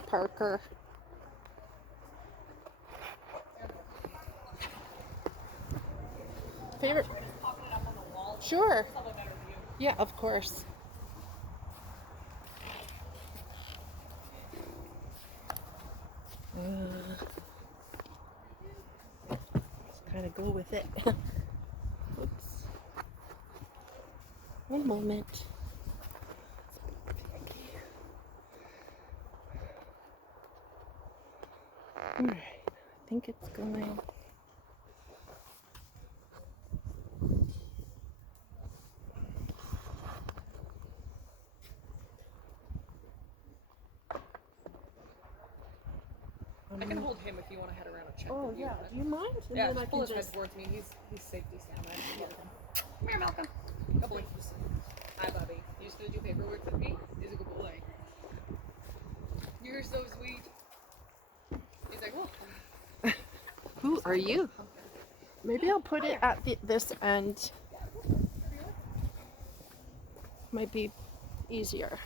Hi, Parker. Favorite? Just popping it up on the wall. Sure. It's probably better view. Yeah, of course. Just kind of go with it. Oops. One moment. All right, I think it's going. I can hold him if you want to head around and check Oh the view. yeah, do you mind? And Yeah, then I just pull can his head towards me. He's safety standby. Come here, Malcolm. Good boy. Hi, Bubby. You just gonna do paperwork with me? He's a good boy. You're so sweet. He's like, whoa. Who are you? Maybe I'll put it at this end. Might be easier.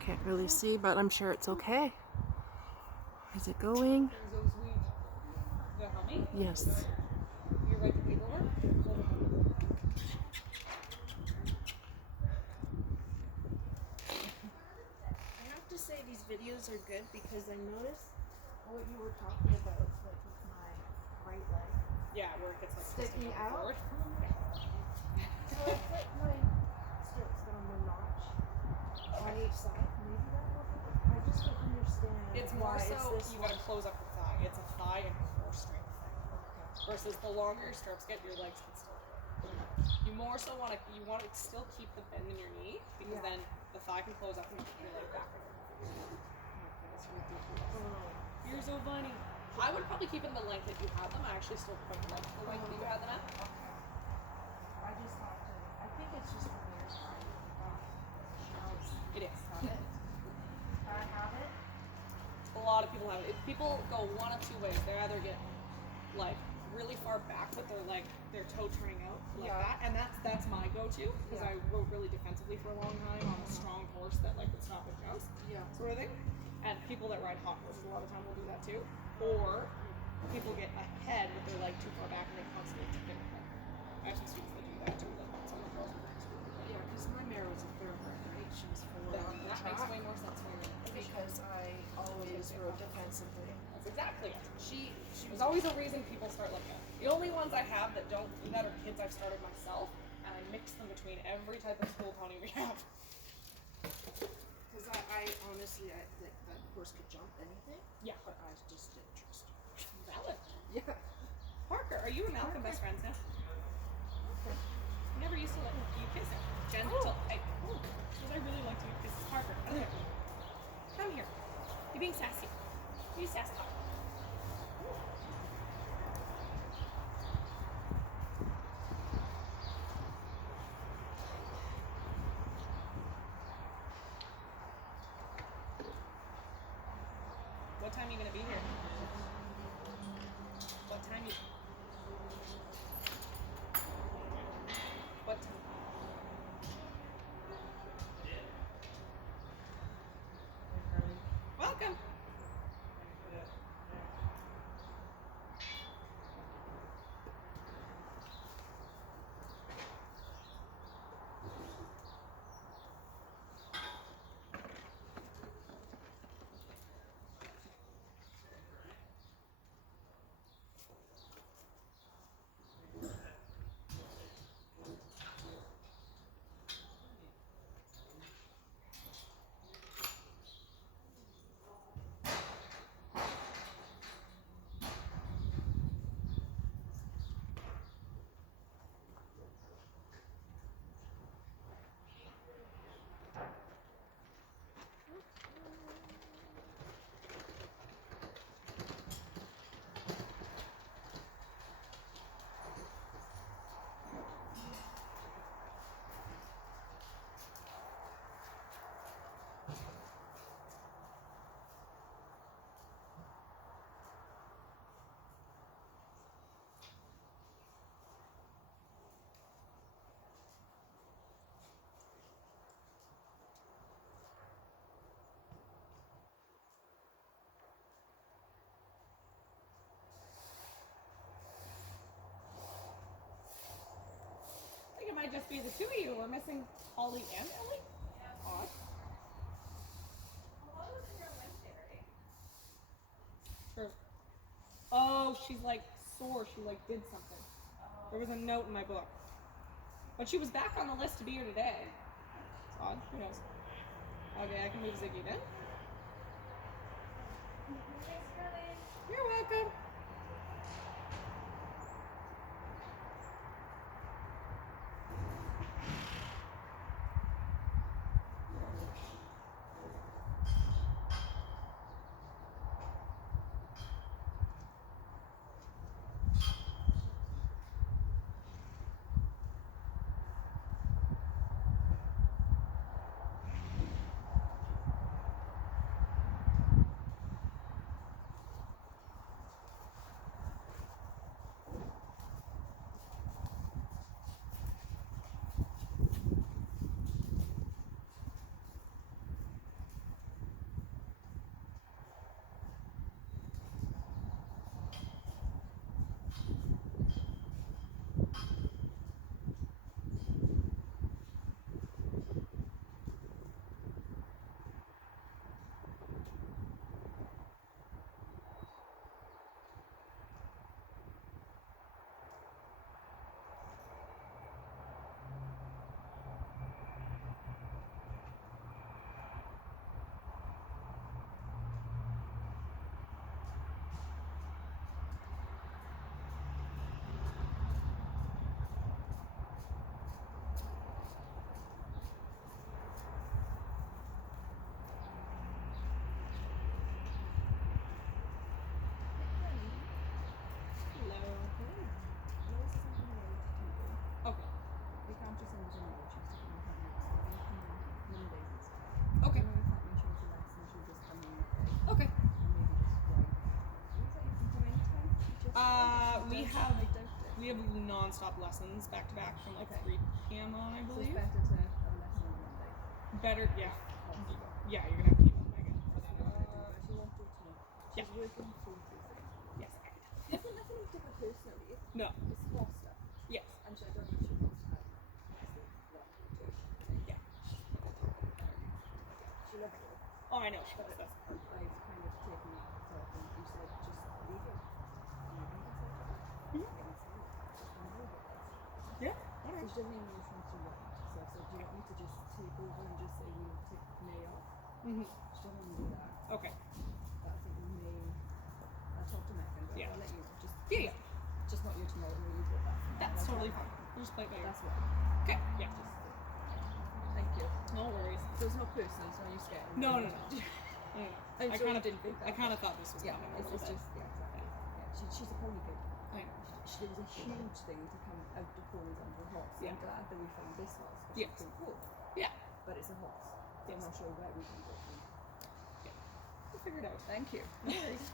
Can't really see, but I'm sure it's okay. Is it going? You're so sweet. You gonna help me? Yes. You write the paperwork? I have to say these videos are good because I noticed what you were talking about, like with my right leg Yeah, where it gets like sticking out. forward. So I put my strips down the notch on each side. Maybe that will help. I just don't understand. It's why more so it's this you gotta close up your thigh. It's a thigh and core strength thing. Okay. Versus the longer your strips get, your legs can still do it. You more so want to still keep the bend in your knee because then the thigh can close up and you can your leg back. You're so funny. I would probably keep in the length that you had them. I actually still quite like the length that you had them at. I just have to. I think it's just a weird time. It is. I have it. A lot of people have it. People go one of two ways. They either get like really far back with their toe turning out like that, and that's my go-to because I rode really defensively for a long time on a strong horse that like would stop at jumps, sort of thing. And people that ride hot horses a lot of the time will do that too. Or people get ahead with their leg too far back and they constantly kick it. I have some students that do that too. Like some of the girls. Yeah, because my mare was a thoroughbred, right? She was full on the That makes track way more sense for you. because I always rode defensively. That's exactly it. There's always a reason people start like that. The only ones I have that don't do that are kids I've started myself, and I mix them between every type of school pony we have. Because I honestly, like that horse could jump anything. Yeah. But I just didn't trust her. Valid. Yeah. Parker, are you and Malcolm best friends now? Okay. You never used to let you kiss him. Gentle. Hey. Because I really like to kiss Parker. Come here. Come here. You're being sassy. You sassy. What time are you gonna be here? What time you? What time? Welcome. be the two of you. We're missing Holly and Ellie. Odd. Sure. Oh, she's like sore. She like did something. There was a note in my book. But she was back on the list to be here today. It's odd. Who knows? Okay, I can move Ziggy then. You're welcome. We have non-stop lessons back to back from like 3 p.m. on, I believe. So it's better to have a lesson on Monday. Better, yeah. Yeah, you're gonna have to email Megan. She won't do tomorrow. She's working full time. Yes. Nothing different personally. No. It's small stuff. Yes. And so I don't know if she wants to have one or two. Yeah. She loves it. Oh, I know. She does. That's I've kind of taken it off and you said just leave it. Yeah. So she doesn't even know she wants to write. So I said, do you want me to just take over and just say we'll take May off? Mm-hmm. She doesn't want to do that. Okay. But I think May, I'll talk to Megan, but I'll let you know. Just not you tomorrow, no, you do that. That's totally fine. We'll just play it later. That's what. Okay. Yeah. Thank you. No worries. So it's not personal, so are you scared? No. I sure kind of didn't think that. I kind of thought this was coming. It's just, exactly. Yeah. She's a pony kid. I know. There was a huge thing to come out the ponies under a horse. Yeah. I'm glad that we found this horse. Yes. It's cool. Yeah. But it's a horse. So I'm not sure where we can go from. Yeah. We'll figure it out. Thank you. No worries.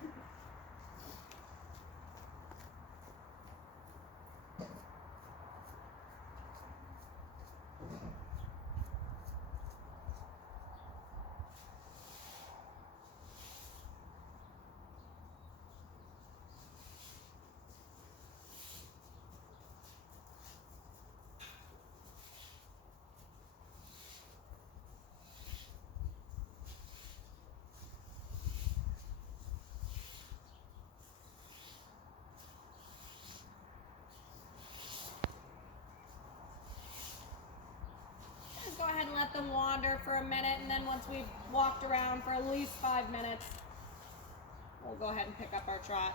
Just go ahead and let them wander for a minute, and then once we've walked around for at least 5 minutes, we'll go ahead and pick up our trot.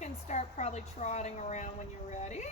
can start probably trotting around when you're ready.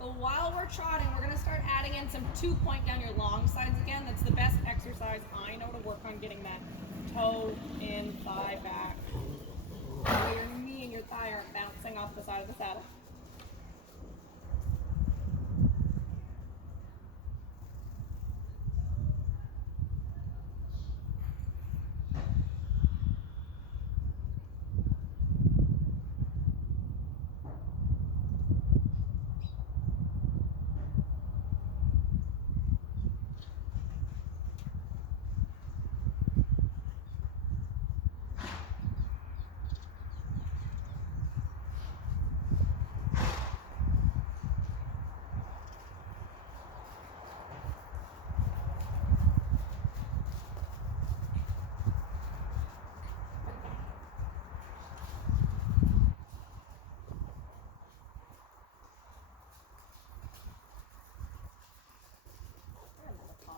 So while we're trotting, we're gonna start adding in some 2-point down your long sides again. That's the best exercise I know to work on getting that toe in, thigh back. So your knee and your thigh aren't bouncing off the side of the saddle.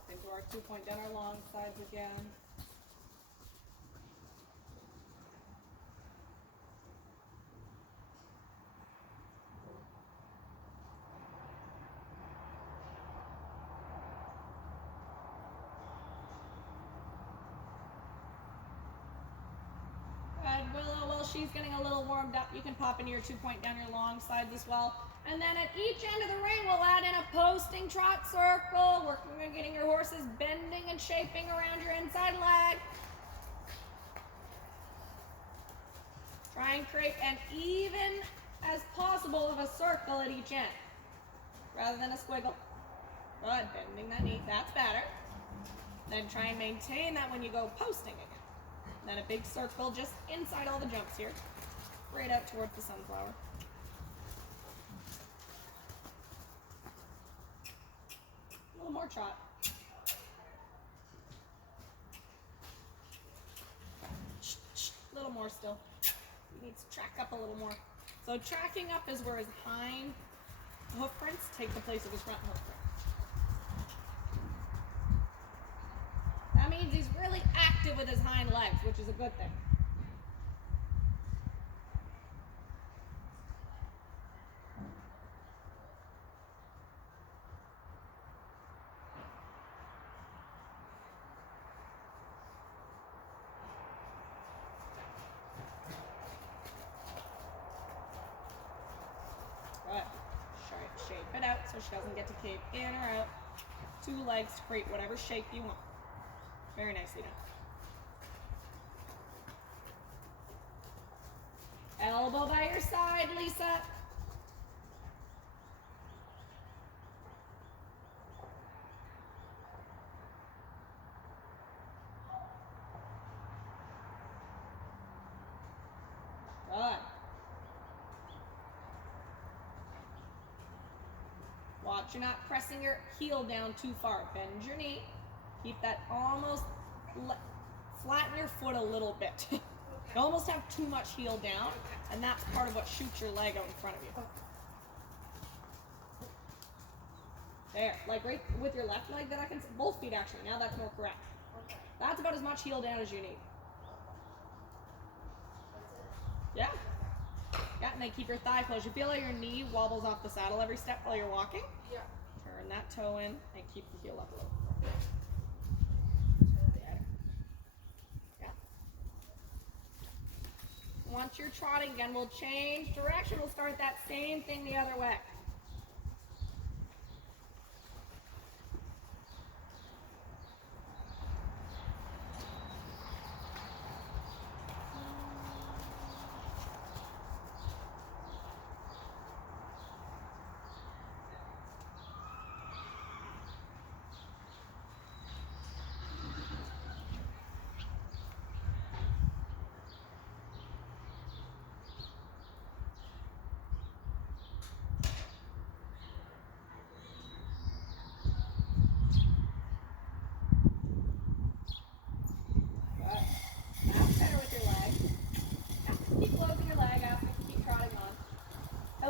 Into our 2-point down our long sides again. Good, Willow. While she's getting a little warmed up, you can pop into your 2-point down your long sides as well. And then at each end of the ring, we'll add in a posting trot circle, working on getting your horses bending and shaping around your inside leg. Try and create an even as possible of a circle at each end, rather than a squiggle. Good, bending that knee, that's better. Then try and maintain that when you go posting again. Then a big circle just inside all the jumps here, straight out towards the sunflower. A little more trot. A little more still. He needs to track up a little more. So tracking up is where his hind hoof prints take the place of his front hoof prints. That means he's really active with his hind legs, which is a good thing. Good. Shape it out so she doesn't get to cave in or out. 2 legs to create whatever shape you want. Very nicely done. Elbow by your side, Lisa. Good. Watch you're not pressing your heel down too far. Bend your knee. Keep that almost, flatten your foot a little bit. You almost have too much heel down, and that's part of what shoots your leg out in front of you. There, like right with your left leg that I can, both feet actually, now that's more correct. That's about as much heel down as you need. Yeah. Yeah, and then keep your thigh closed. You feel like your knee wobbles off the saddle every step while you're walking? Yeah. Turn that toe in and keep the heel up a little. Yeah. once you're trotting again, we'll change direction. We'll start that same thing the other way.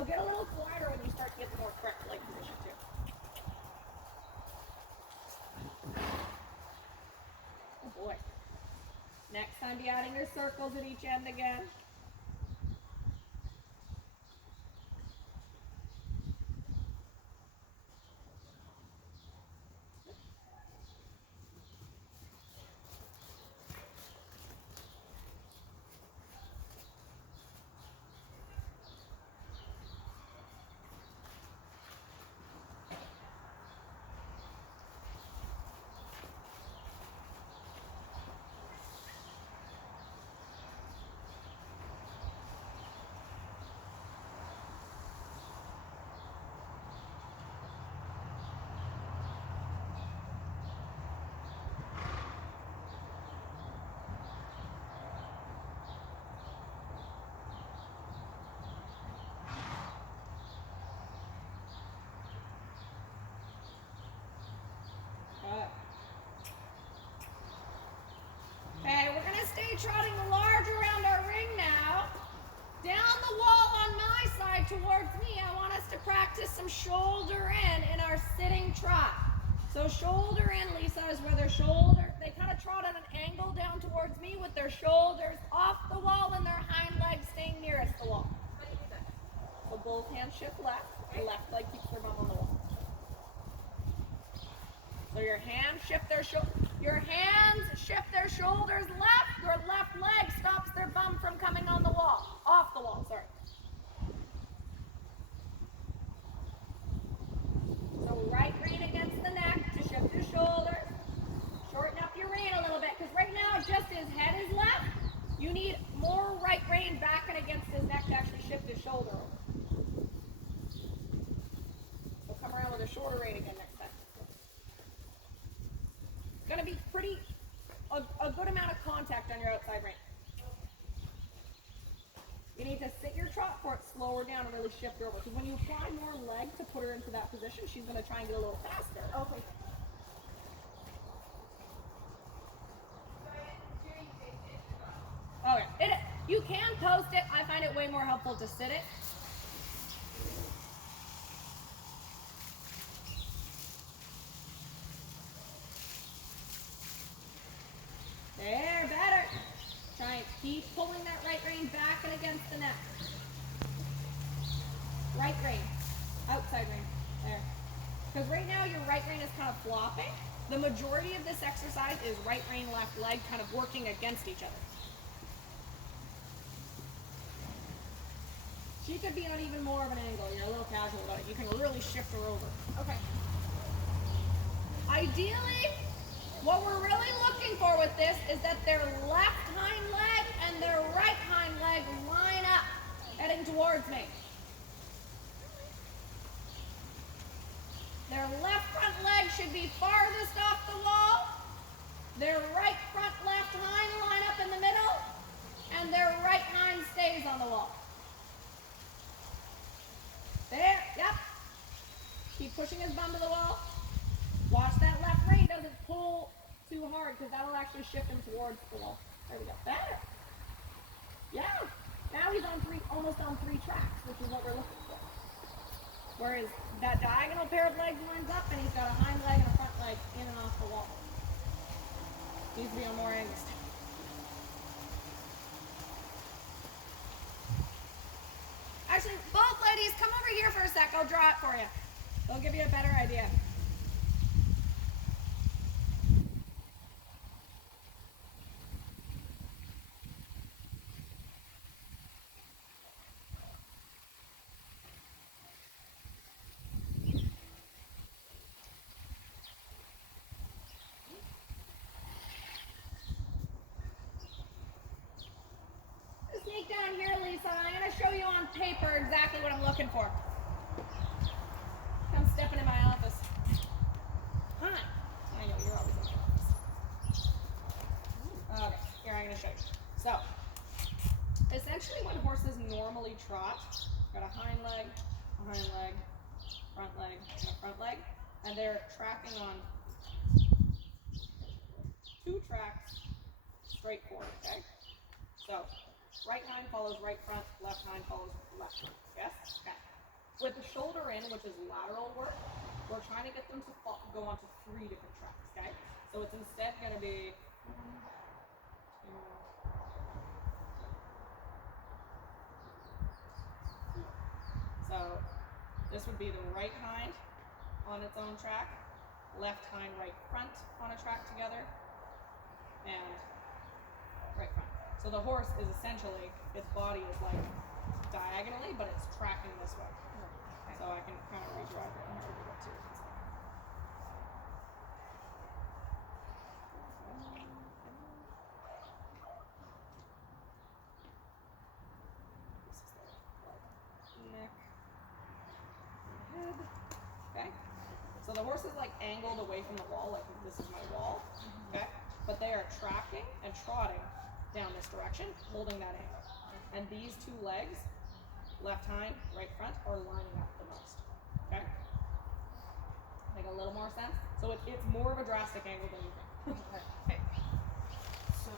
Get a little quieter when you start to get the more correct leg position too. Oh boy. Next time be adding your circles at each end again. Okay, we're going to stay trotting large around our ring now. Down the wall on my side towards me, I want us to practice some shoulder in our sitting trot. So shoulder in, Lisa, is where their shoulder, they kind of trot at an angle down towards me with their shoulders off the wall and their hind legs staying nearest the wall. How do you do that? So both hands shift left, the left leg keeps their bum on the wall. So your hands shift their shoulders left, your left leg stops their bum from coming on the wall, off the wall, sorry. So right rein against the neck to shift your shoulders. Shorten up your rein a little bit, because right now just his head is left. You need more right rein backing against his neck to actually shift his shoulder over. So come around with a shorter rein again next time. It's going to be a good amount of contact on your outside rein. You need to sit your trot for it, slow her down, and really shift her over. Because when you apply more leg to put her into that position, she's going to try and get a little faster. Okay. Okay. You can post it. I find it way more helpful to sit it. There, better. Try and keep pulling that right rein back and against the neck. Right rein, outside rein, there. Because right now your right rein is kind of flopping. The majority of this exercise is right rein, left leg kind of working against each other. She could be on even more of an angle. You're a little casual about it. You can really shift her over. Okay. Ideally, what we're really looking for with this is that their left hind leg and their right hind leg line up, heading towards me. Their left front leg should be farthest off the wall. Their right front left hind line up in the middle, and their right hind stays on the wall. There, yep. Keep pushing his bum to the wall. Watch that left rein doesn't pull too hard, because that'll actually shift him towards the wall. There we go. Better. Yeah. Now he's on almost on three tracks, which is what we're looking for. Whereas that diagonal pair of legs lines up, and he's got a hind leg and a front leg in and off the wall. Needs to be on more angles. Actually, both ladies, come over here for a sec. I'll draw it for you. They'll give you a better idea. paper, exactly what I'm looking for. Come stepping in my office. Hi. I know, you're always in my office. Okay, here I'm going to show you. So, essentially when horses normally trot, got a hind leg, front leg, and a front leg, and they're tracking on 2 tracks straight forward, okay? So, right hind follows right front, left hind follows left front, yes? Okay. With the shoulder in, which is lateral work, we're trying to get them to go onto 3 different tracks, okay? So it's instead going to be 1, 2. So this would be the right hind on its own track, left hind, right front on a track together, and right front. So the horse is essentially, its body is like diagonally, but it's tracking this way. Okay. So I can kind of redrive it and do that too. This is the neck, head. Okay. So the horse is like angled away from the wall, like this is my wall. Okay. But they are tracking and trotting down this direction, holding that angle. And these 2 legs, left hind, right front, are lining up the most. Okay? Make a little more sense? So it's more of a drastic angle than you think. Okay. So,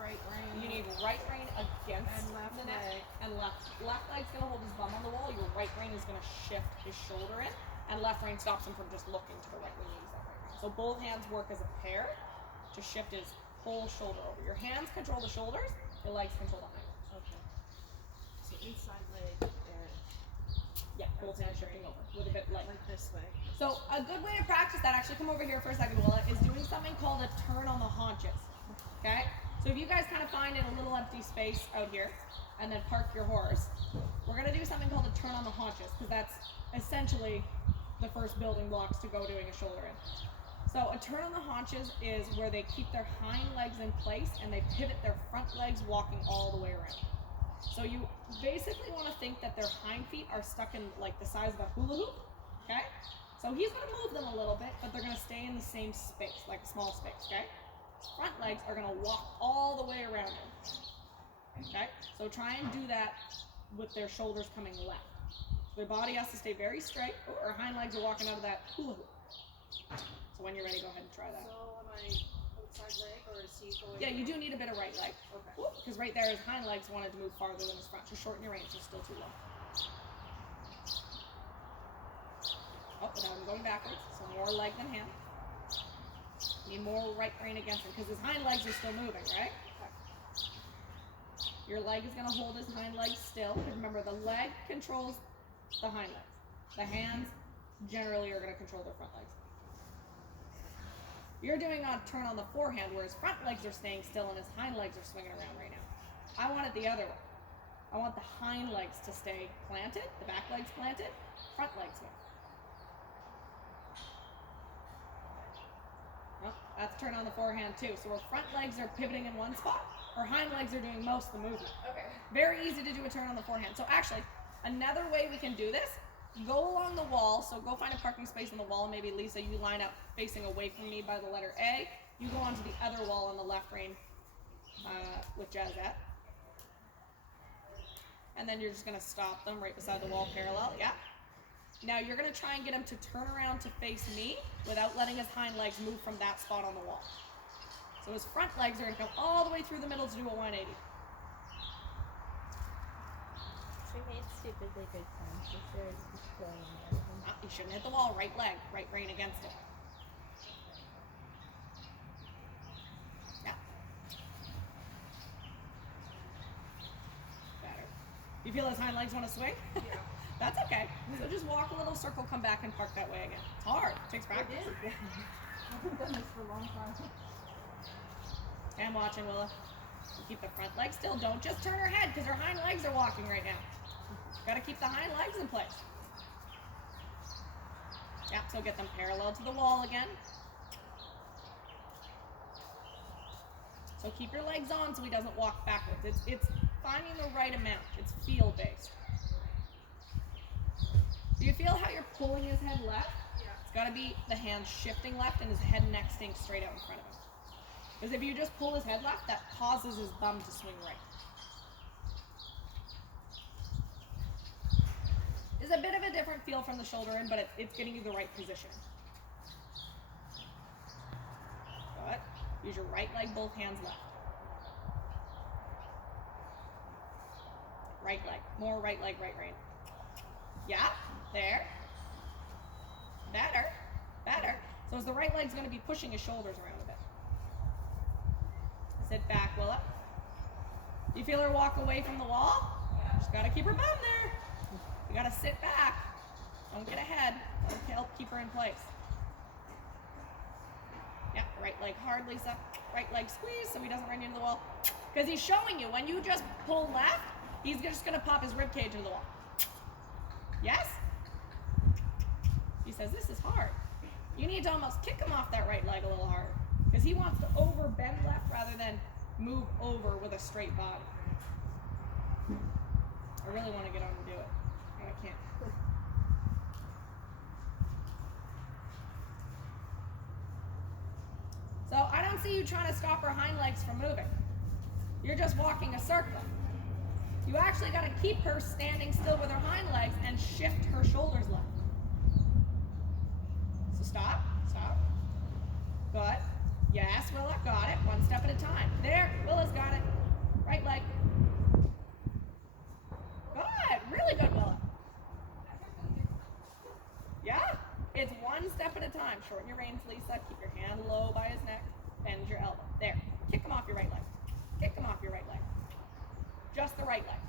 right rein. You need right rein against left the neck. leg. And left leg's going to hold his bum on the wall. Your right rein is going to shift his shoulder in. And left rein stops him from just looking to the right when you use that right rein. So both hands work as a pair to shift his whole shoulder over. Your hands control the shoulders, your legs control the hind legs. Okay. So inside leg and yeah, both hands shifting over with a bit like this way. So a good way to practice that, actually come over here for a second, Willa, is doing something called a turn on the haunches. Okay? So if you guys kind of find in a little empty space out here and then park your horse, we're going to do something called a turn on the haunches, because that's essentially the first building blocks to go doing a shoulder in. So a turn on the haunches is where they keep their hind legs in place and they pivot their front legs walking all the way around. So you basically want to think that their hind feet are stuck in like the size of a hula hoop, okay? So he's going to move them a little bit, but they're going to stay in the same space, like a small space, okay? His front legs are going to walk all the way around him, okay? So try and do that with their shoulders coming left. So their body has to stay very straight, or hind legs are walking out of that hula hoop. So when you're ready, go ahead and try that. So am I outside leg or is he going? Yeah, you do need a bit of right leg. Okay. Because right there, his hind legs wanted to move farther than his front. So shorten your reins, you're still too low. Oh, now I'm going backwards. So more leg than hand. Need more right rein against him because his hind legs are still moving, right? Okay. Your leg is going to hold his hind legs still. Remember, the leg controls the hind legs. The hands generally are going to control their front legs. You're doing a turn on the forehand where his front legs are staying still and his hind legs are swinging around right now. I want it the other way. I want the hind legs to stay planted, the back legs planted, front legs move. Oh, that's turn on the forehand too. So our front legs are pivoting in one spot, our hind legs are doing most of the movement. Okay. Very easy to do a turn on the forehand. So actually, another way we can do this, go along the wall. So go find a parking space on the wall. Maybe Lisa, you line up facing away from me by the letter A. You go onto the other wall on the left rein with Jazette. And then you're just going to stop them right beside the wall parallel. Yeah? Now you're going to try and get him to turn around to face me without letting his hind legs move from that spot on the wall. So his front legs are going to come all the way through the middle to do a 180. We made stupidly good sense. This is going there. You shouldn't hit the wall. Right leg, right rein against it. Yeah. Better. You feel his hind legs want to swing? Yeah. That's okay. So just walk a little circle, come back and park that way again. It's hard. It takes practice. It is. I've done this for a long time. And watching, Willa. Keep the front leg still. Don't just turn her head because her hind legs are walking right now. Got to keep the hind legs in place. Yeah, so get them parallel to the wall again. So keep your legs on so he doesn't walk backwards. It's finding the right amount. It's feel based. Do you feel how you're pulling his head left? Yeah. It's got to be the hands shifting left and his head and neck staying straight out in front of him. Because if you just pull his head left, that causes his bum to swing right. It's a bit of a different feel from the shoulder in, but it's getting you the right position. Good. Use your right leg, both hands left. Right leg. More right leg, right rein. Yeah, there. Better. Better. So as the right leg's going to be pushing his shoulders around a bit. Sit back, Willa. You feel her walk away from the wall? Just got to keep her bum there. You got to sit back. Don't get ahead. Don't help keep her in place. Yeah, right leg hard, Lisa. Right leg squeeze so he doesn't run into the wall. Because he's showing you, when you just pull left, he's just going to pop his rib cage into the wall. Yes? He says, this is hard. You need to almost kick him off that right leg a little harder. Because he wants to over bend left rather than move over with a straight body. I really want to get on and do it. But I can't. So I don't see you trying to stop her hind legs from moving. You're just walking a circle. You actually got to keep her standing still with her hind legs and shift her shoulders left. So stop, stop. Good. Yes, Willa, got it. One step at a time. There, Willa's got it. Right leg. Good, really good, Willa. Yeah, it's one step at a time. Shorten your reins, Lisa. Keep your hand low by his neck. Bend your elbow. There. Kick him off your right leg. Kick him off your right leg. Just the right leg.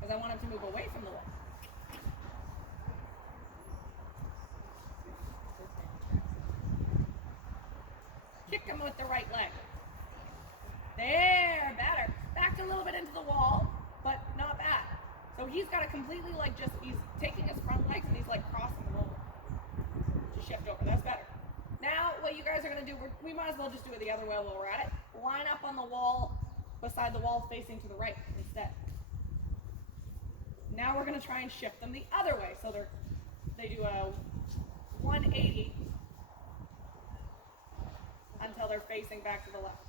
Because I want him to move away from the wall. Kick him with the right leg. There, better. Backed a little bit into the wall, but not bad. So he's got to completely he's taking his front legs and he's crossing them over. To shift over, that's better. Now, what you guys are going to do, we might as well just do it the other way while we're at it. Line up on the wall, beside the wall facing to the right instead. Now we're going to try and shift them the other way. So they do a 180 until they're facing back to the left.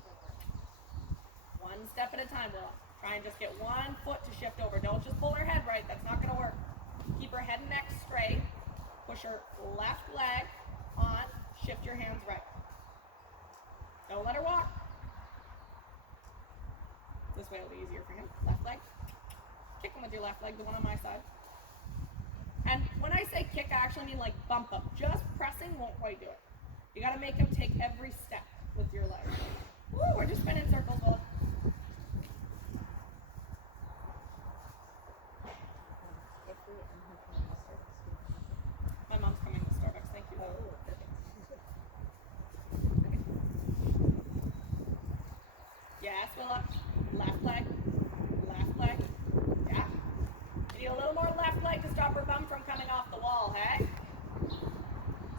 One step at a time, Willa. Try and just get one foot to shift over. Don't just pull her head right. That's not going to work. Keep her head and neck straight. Push her left leg on. Shift your hands right. Don't let her walk. This way will be easier for him. Left leg. Kick him with your left leg, the one on my side. And when I say kick, I actually mean bump them. Just pressing won't quite do it. You got to make him take every step with your leg. Woo, we're just spinning circles, Willa. My mom's coming to Starbucks. Thank you. Okay. Yes, Willa. Left leg. Left leg. Yeah. You need a little more left leg to stop her bum from coming off the wall, hey?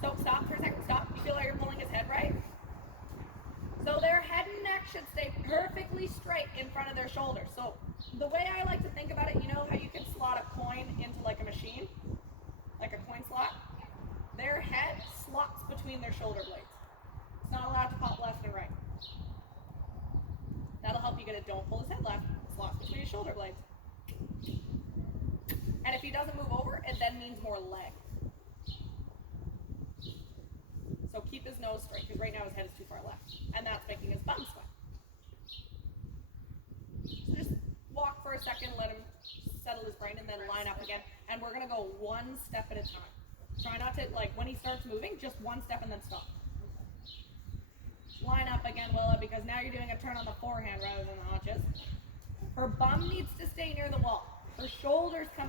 So stop for a second. Stop. You feel like you're pulling his head right? So their head and neck should stay perfectly straight in front of their shoulders. So the way I like to think about it, you know how you can slot a coin into a machine? Like a coin slot? Their head slots between their shoulder blades. It's not allowed to pop left and right. That'll help you get it. Don't pull his head left. Slots between his shoulder blades. And if he doesn't move over, it then means more leg. So keep his nose straight, because right now his head is too far left. And that's making his bum sweat. So just walk for a second, let him settle his brain, and then line up again. And we're going to go one step at a time. Try not to, when he starts moving, just one step and then stop. Line up again, Willa, because now you're doing a turn on the forehand rather than the haunches. Her bum needs to stay near the wall. Her shoulders come